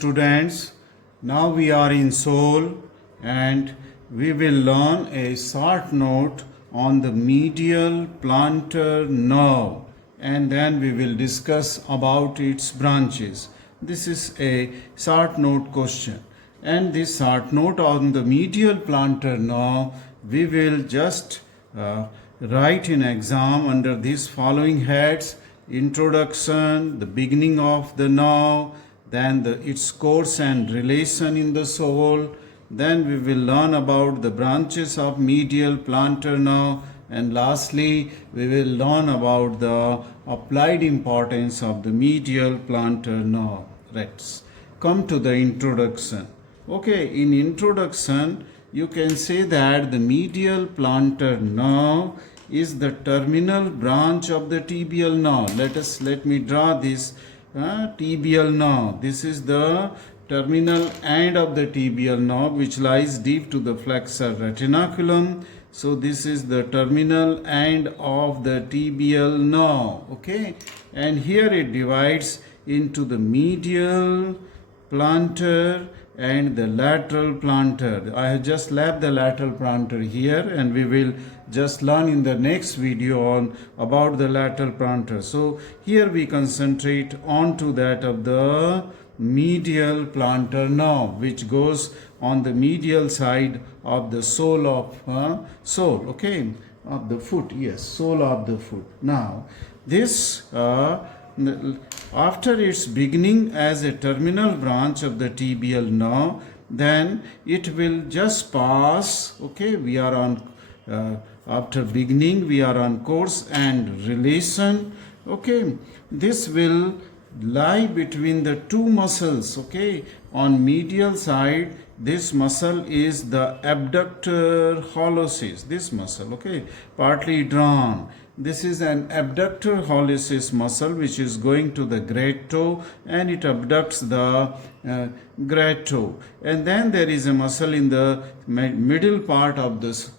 students. Now we are in sole and we will learn a short note on the medial plantar nerve, and then we will discuss about its branches. This is a short note question, and this short note on the medial plantar nerve we will just write in exam under these following heads: introduction, the beginning of the nerve, then its course and relation in the sole. Then we will learn about the branches of medial plantar nerve, and lastly we will learn about the applied importance of the medial plantar nerve. Let's come to the introduction. Okay, in introduction you can say that the medial plantar nerve is the terminal branch of the tibial nerve. Let me draw this tibial nerve. This is the terminal end of the tibial nerve which lies deep to the flexor retinaculum. So this is the terminal end of the tibial nerve. Okay, and here it divides into the medial plantar and the lateral plantar. I have just left the lateral plantar here, and we will just learn in the next video on about the lateral plantar. So here we concentrate on to that of the medial plantar nerve, which goes on the medial side of the sole of okay, of the foot. Yes, sole of the foot. Now this after its beginning as a terminal branch of the tibial nerve, then it will just pass. Okay, we are on after beginning we are on course and relation. Okay, this will lie between the two muscles. Okay, on medial side this muscle is the abductor hallucis. This muscle, okay, partly drawn. This is an abductor hallucis muscle which is going to the great toe, and it abducts the great toe. And then there is a muscle in the middle part of this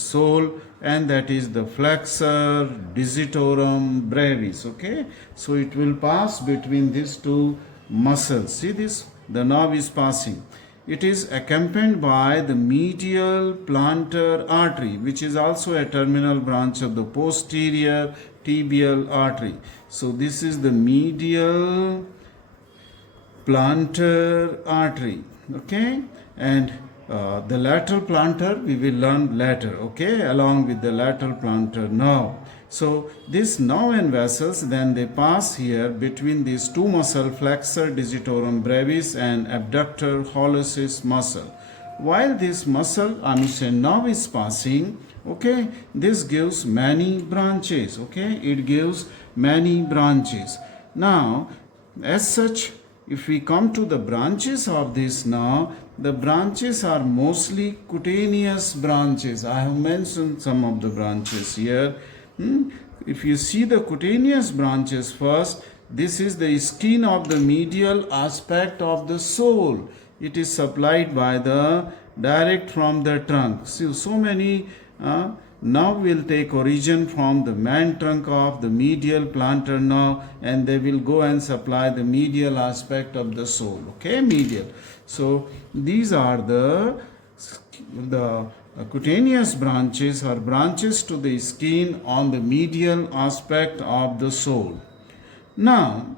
sole, and that is the flexor digitorum brevis. Okay, so it will pass between these two muscles. See this, the nerve is passing. It is accompanied by the medial plantar artery, which is also a terminal branch of the posterior tibial artery. So this is the medial plantar artery. Okay, and the lateral plantar we will learn later. Okay, along with the lateral plantar nerve. So this nerve and vessels, then they pass here between these two muscles, flexor digitorum brevis and abductor hallucis muscle. While this muscle, nerve is passing, okay, this gives many branches. Okay, it gives many branches. Now, as such, if we come to the branches of this nerve, the branches are mostly cutaneous branches. I have mentioned some of the branches here. If you see the cutaneous branches first, this is the skin of the medial aspect of the sole. It is supplied by the direct from the trunk. See, so many now will take origin from the main trunk of the medial plantar nerve, and they will go and supply the medial aspect of the sole. Okay, medial. So these are the cutaneous branches or branches to the skin on the medial aspect of the sole. Now,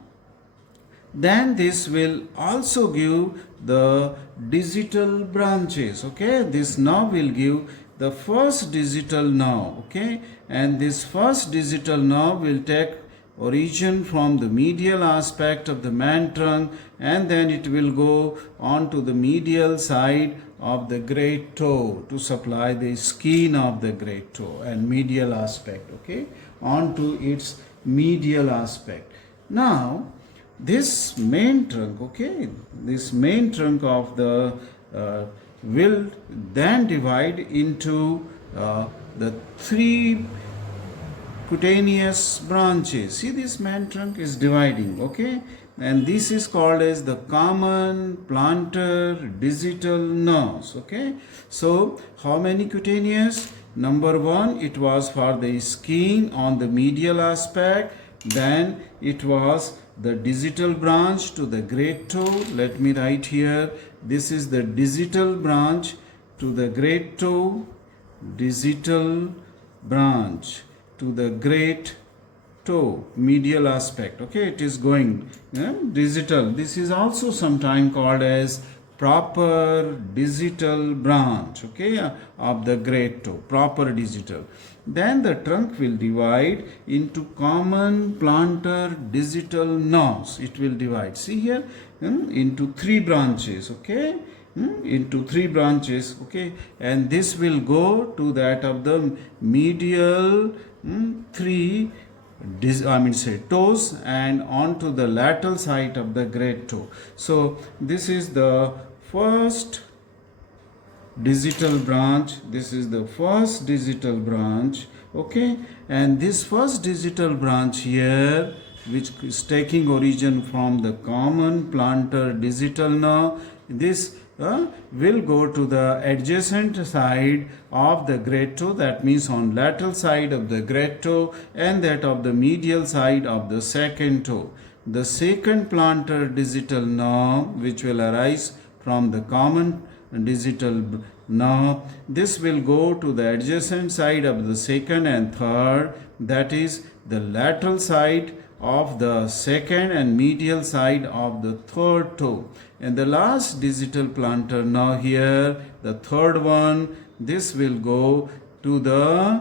then this will also give the digital branches. Okay, this nerve will give the first digital nerve. Okay, and this first digital nerve will take origin from the medial aspect of the main trunk, and then it will go on to the medial side of the great toe to supply the skin of the great toe and medial aspect. Okay, on to its medial aspect. Now this main trunk, okay, this main trunk of the will then divide into the three cutaneous branches. See, this main trunk is dividing. Okay, and this is called as the common plantar digital nerves. Okay, so how many cutaneous? Number one, it was for the skin on the medial aspect. Then it was the digital branch to the great toe. Let me write here. This is the digital branch to the great toe. Digital branch to the great toe, medial aspect. Okay, it is going digital. This is also sometimes called as proper digital branch, okay, of the great toe, proper digital. Then the trunk will divide into common plantar digital nerves. It will divide. See here, into three branches, okay, into three branches, okay, and this will go to that of the medial three toes and onto the lateral side of the great toe. So this is the first digital branch. This is the first digital branch, okay, and this first digital branch here, which is taking origin from the common plantar digital nerve, this will go to the adjacent side of the great toe, that means on lateral side of the great toe and that of the medial side of the second toe. The second plantar digital nerve, which will arise from the common digital nerve, this will go to the adjacent side of the second and third, that is the lateral side of the second and medial side of the third toe. And the last digital plantar nerve here, the third one, this will go to the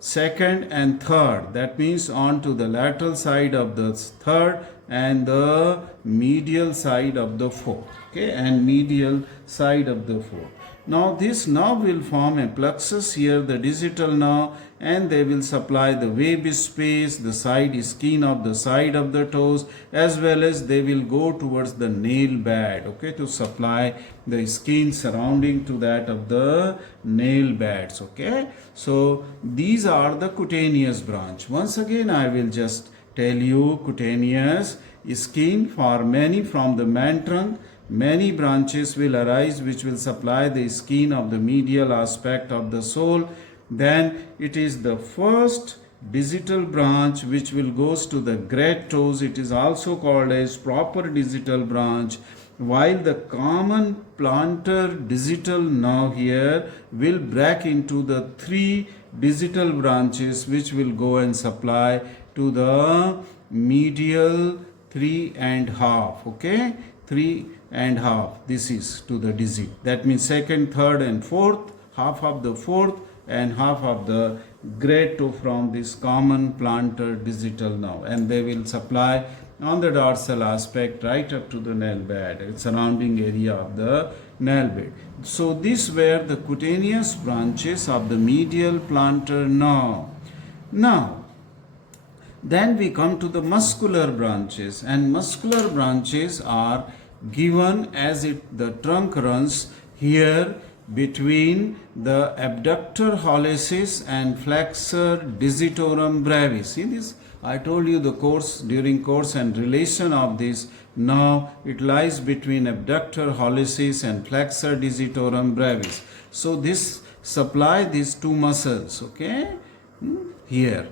second and third, that means on to the lateral side of the third and the medial side of the fourth, okay, and medial side of the fourth. Now this nerve will form a plexus here, the digital nerve, and they will supply the web space, the side skin of the side of the toes, as well as they will go towards the nail bed, okay, to supply the skin surrounding to that of the nail beds, okay. So these are the cutaneous branch. Once again I will just tell you cutaneous skin for many from the main trunk. Many branches will arise which will supply the skin of the medial aspect of the sole. Then it is the first digital branch which will goes to the great toes. It is also called as proper digital branch, while the common plantar digital nerve here will break into the three digital branches which will go and supply to the medial 3.5, okay, 3.5. This is to the digit. That means second, third and fourth, half of the fourth and half of the great toe from this common plantar digital nerve, and they will supply on the dorsal aspect right up to the nail bed, surrounding area of the nail bed. So these were the cutaneous branches of the medial plantar nerve. Now then we come to the muscular branches, and muscular branches are given as the trunk runs here between the abductor hallucis and flexor digitorum brevis. See this? I told you the course, during course and relation of this. Now it lies between abductor hallucis and flexor digitorum brevis. So this supply these two muscles, okay, here.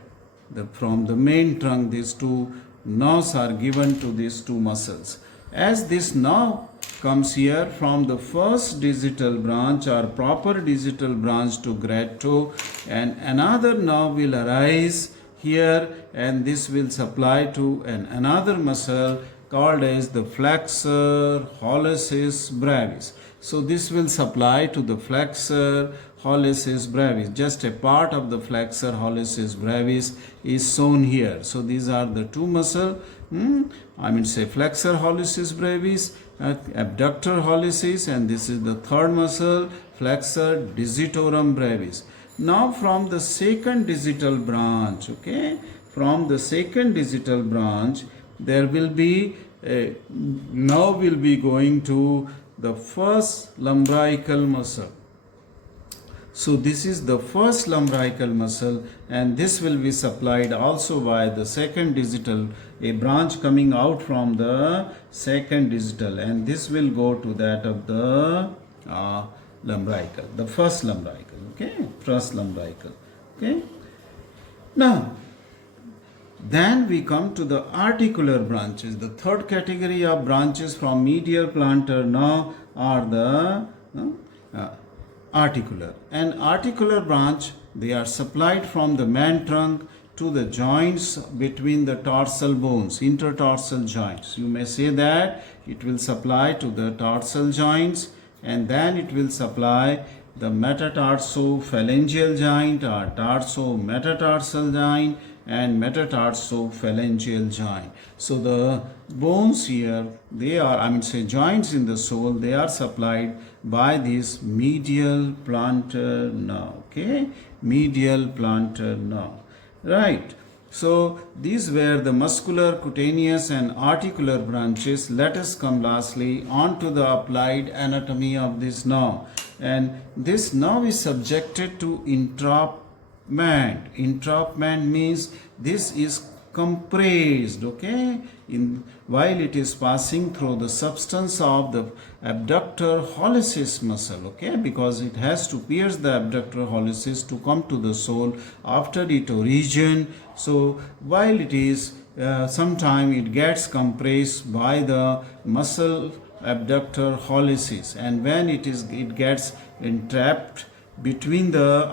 From the main trunk, these two nerves are given to these two muscles. As this nerve comes here from the first digital branch or proper digital branch to great toe, and another nerve will arise here, and this will supply to another muscle called as the flexor hallucis brevis. So this will supply to the flexor hallucis brevis. Just a part of the flexor hallucis brevis is shown here. So these are the two muscles. Flexor hallucis brevis, abductor hallucis, and this is the third muscle, flexor digitorum brevis. Now from the second digital branch, okay, from the second digital branch, there will be a nerve will be going to the first lumbrical muscle. So this is the first lumbrical muscle, and this will be supplied also by the second digital, a branch coming out from the second digital, and this will go to that of the lumbrical, the first lumbrical, okay, first lumbrical, okay. Now Then we come to the articular branches. The third category of branches from medial plantar nerve are the uh, articular. An articular branch, they are supplied from the main trunk to the joints between the tarsal bones, intertarsal joints. You may say that it will supply to the tarsal joints, and then it will supply the metatarsophalangeal joint or tarsometatarsal joint and metatarsophalangeal joint. So the bones here, they are, joints in the sole, they are supplied by this medial plantar nerve. Okay, medial plantar nerve. Right. So these were the muscular, cutaneous and articular branches. Let us come lastly on to the applied anatomy of this nerve. And this nerve is subjected to entrapment. Entrapment means this is compressed, okay, in while it is passing through the substance of the abductor hallucis muscle, okay, because it has to pierce the abductor hallucis to come to the sole after it origin. So while it is sometime it gets compressed by the muscle abductor hallucis, and when it gets entrapped between the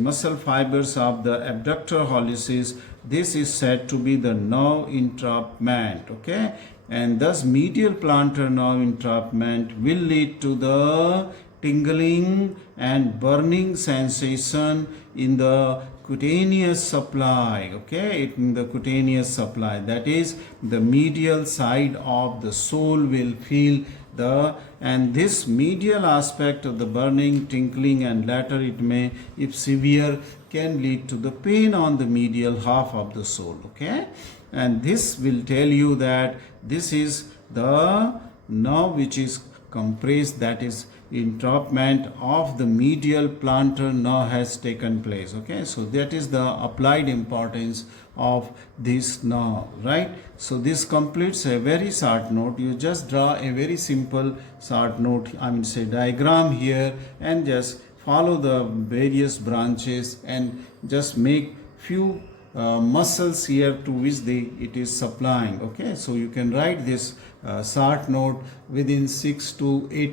muscle fibers of the abductor hallucis, this is said to be the nerve entrapment, okay, and thus medial plantar nerve entrapment will lead to the tingling and burning sensation in the cutaneous supply, okay, in the cutaneous supply, that is the medial side of the sole will feel the, and this medial aspect of the burning, tinkling and later it may, if severe, can lead to the pain on the medial half of the sole, okay, and this will tell you that this is the nerve which is compressed, that is entrapment of the medial plantar nerve has taken place, okay. So that is the applied importance of this nerve, right? So this completes a very short note. You just draw a very simple short note, diagram here, and just follow the various branches and just make few muscles here to which it is supplying, okay. So you can write this short note within 6 to 8